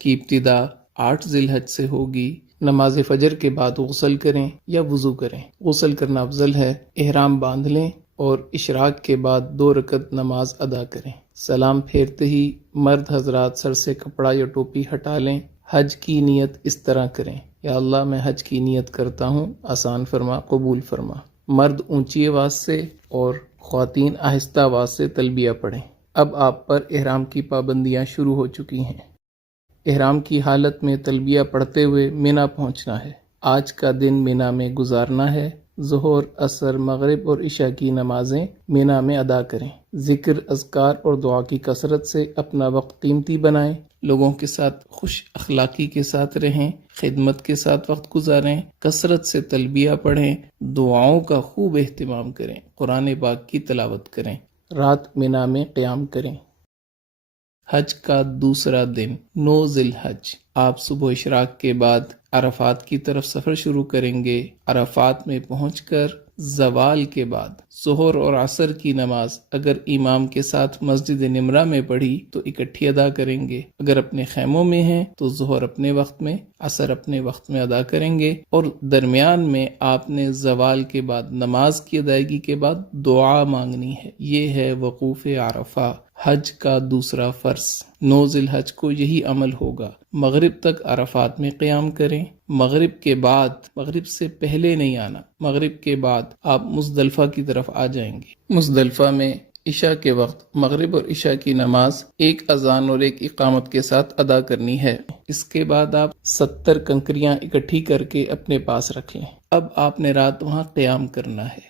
کی ابتدا 8 ذی الحج سے ہوگی۔ نماز فجر کے بعد غسل کریں یا وضو کریں، غسل کرنا افضل ہے۔ احرام باندھ لیں اور اشراق کے بعد 2 رکعت نماز ادا کریں۔ سلام پھیرتے ہی مرد حضرات سر سے کپڑا یا ٹوپی ہٹا لیں۔ حج کی نیت اس طرح کریں: یا اللہ میں حج کی نیت کرتا ہوں، آسان فرما، قبول فرما۔ مرد اونچی آواز سے اور خواتین آہستہ آواز سے تلبیہ پڑھیں۔ اب آپ پر احرام کی پابندیاں شروع ہو چکی ہیں۔ احرام کی حالت میں تلبیہ پڑھتے ہوئے مینا پہنچنا ہے۔ آج کا دن مینا میں گزارنا ہے۔ ظہر، عصر، مغرب اور عشاء کی نمازیں مینا میں ادا کریں۔ ذکر، اذکار اور دعا کی کثرت سے اپنا وقت قیمتی بنائیں۔ لوگوں کے ساتھ خوش اخلاقی کے ساتھ رہیں، خدمت کے ساتھ وقت گزاریں، کثرت سے تلبیہ پڑھیں، دعاؤں کا خوب اہتمام کریں، قرآن پاک کی تلاوت کریں، رات مینا میں قیام کریں۔ حج کا دوسرا دن 9 ذی الحج، آپ صبح اشراق کے بعد عرفات کی طرف سفر شروع کریں گے۔ عرفات میں پہنچ کر زوال کے بعد ظہر اور عصر کی نماز اگر امام کے ساتھ مسجد نمرہ میں پڑھی تو اکٹھی ادا کریں گے۔ اگر اپنے خیموں میں ہیں تو ظہر اپنے وقت میں، عصر اپنے وقت میں ادا کریں گے، اور درمیان میں آپ نے زوال کے بعد نماز کی ادائیگی کے بعد دعا مانگنی ہے۔ یہ ہے وقوف عرفہ، حج کا دوسرا فرض۔ 9 ذی الحج کو یہی عمل ہوگا۔ مغرب تک عرفات میں قیام کریں۔ مغرب کے بعد، مغرب سے پہلے نہیں آنا، مغرب کے بعد آپ مزدلفہ کی طرف آ جائیں گے۔ مزدلفہ میں عشاء کے وقت مغرب اور عشاء کی نماز ایک اذان اور ایک اقامت کے ساتھ ادا کرنی ہے۔ اس کے بعد آپ 70 کنکریاں اکٹھی کر کے اپنے پاس رکھ لیں۔ اب آپ نے رات وہاں قیام کرنا ہے۔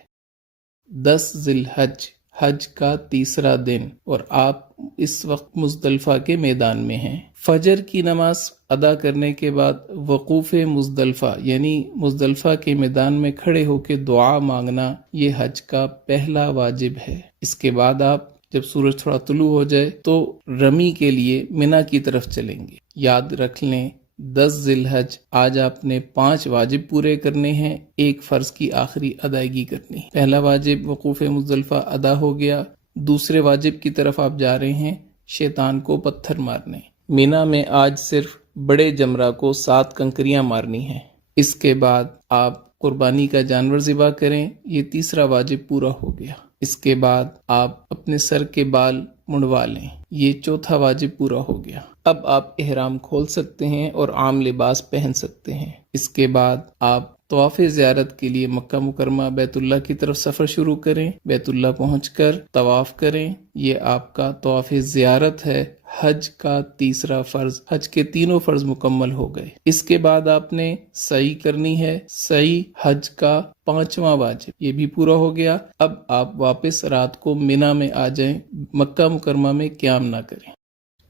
10 ذی الحج، حج کا تیسرا دن، اور آپ اس وقت مزدلفہ کے میدان میں ہیں۔ فجر کی نماز ادا کرنے کے بعد وقوف مزدلفہ یعنی مزدلفہ کے میدان میں کھڑے ہو کے دعا مانگنا، یہ حج کا پہلا واجب ہے۔ اس کے بعد آپ جب سورج تھوڑا طلوع ہو جائے تو رمی کے لیے مینا کی طرف چلیں گے۔ یاد رکھ لیں 10 ذی الحج آج آپ نے 5 واجب پورے کرنے ہیں، ایک فرض کی آخری ادائیگی کرنی ہے۔ پہلا واجب وقوف مزدلفہ ادا ہو گیا۔ دوسرے واجب کی طرف آپ جا رہے ہیں، شیطان کو پتھر مارنے۔ مینا میں آج صرف بڑے جمرہ کو 7 کنکریاں مارنی ہیں۔ اس کے بعد آپ قربانی کا جانور ذبح کریں، یہ تیسرا واجب پورا ہو گیا۔ اس کے بعد آپ اپنے سر کے بال منڈوا لیں، یہ چوتھا واجب پورا ہو گیا۔ اب آپ احرام کھول سکتے ہیں اور عام لباس پہن سکتے ہیں۔ اس کے بعد آپ طواف زیارت کے لیے مکہ مکرمہ بیت اللہ کی طرف سفر شروع کریں۔ بیت اللہ پہنچ کر طواف کریں، یہ آپ کا طواف زیارت ہے۔ حج کا تیسرا فرض، حج کے تینوں فرض مکمل ہو گئے۔ اس کے بعد آپ نے سعی کرنی ہے، سعی حج کا 5واں واجب، یہ بھی پورا ہو گیا۔ اب آپ واپس رات کو مینا میں آ جائیں، مکہ مکرمہ میں قیام نہ کریں۔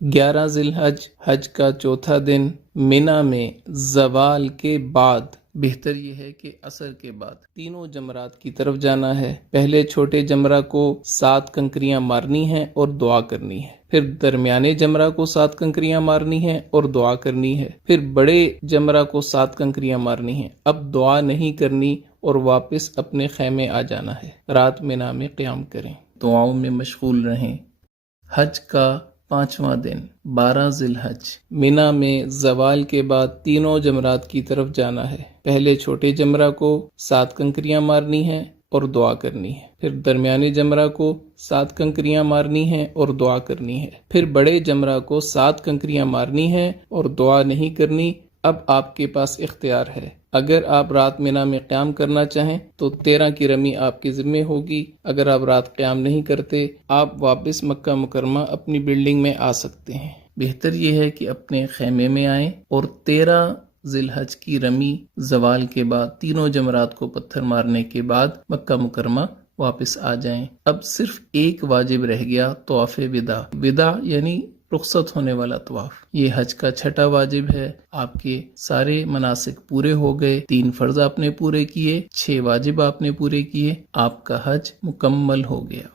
11 ذی الحج، حج کا چوتھا دن، مینا میں زوال کے بعد، بہتر یہ ہے کہ عصر کے بعد، تینوں جمرات کی طرف جانا ہے۔ پہلے چھوٹے جمرہ کو 7 کنکریاں مارنی ہیں اور دعا کرنی ہے، پھر درمیانے جمرہ کو 7 کنکریاں مارنی ہیں اور دعا کرنی ہے، پھر بڑے جمرہ کو 7 کنکریاں مارنی ہیں۔ اب دعا نہیں کرنی اور واپس اپنے خیمے آ جانا ہے۔ رات مینا میں قیام کریں، دعاؤں میں مشغول رہیں۔ حج کا 5واں دن، 12 ذی الحج، مینا میں زوال کے بعد تینوں جمرات کی طرف جانا ہے۔ پہلے چھوٹے جمرہ کو 7 کنکریاں مارنی ہیں اور دعا کرنی ہے، پھر درمیانے جمرہ کو 7 کنکریاں مارنی ہیں اور دعا کرنی ہے، پھر بڑے جمرہ کو 7 کنکریاں مارنی ہیں اور دعا نہیں کرنی۔ اب آپ کے پاس اختیار ہے، اگر آپ رات مینا میں قیام کرنا چاہیں تو 13 کی رمی آپ کے ذمہ ہوگی۔ اگر آپ رات قیام نہیں کرتے، آپ واپس مکہ مکرمہ اپنی بلڈنگ میں آ سکتے ہیں۔ بہتر یہ ہے کہ اپنے خیمے میں آئیں اور 13 ذی الحج کی رمی زوال کے بعد تینوں جمرات کو پتھر مارنے کے بعد مکہ مکرمہ واپس آ جائیں۔ اب صرف ایک واجب رہ گیا، طواف وداع۔ وداع یعنی رخصت ہونے والا طواف، یہ حج کا 6واں واجب ہے۔ آپ کے سارے مناسک پورے ہو گئے، 3 فرض آپ نے پورے کیے، 6 واجب آپ نے پورے کیے، آپ کا حج مکمل ہو گیا۔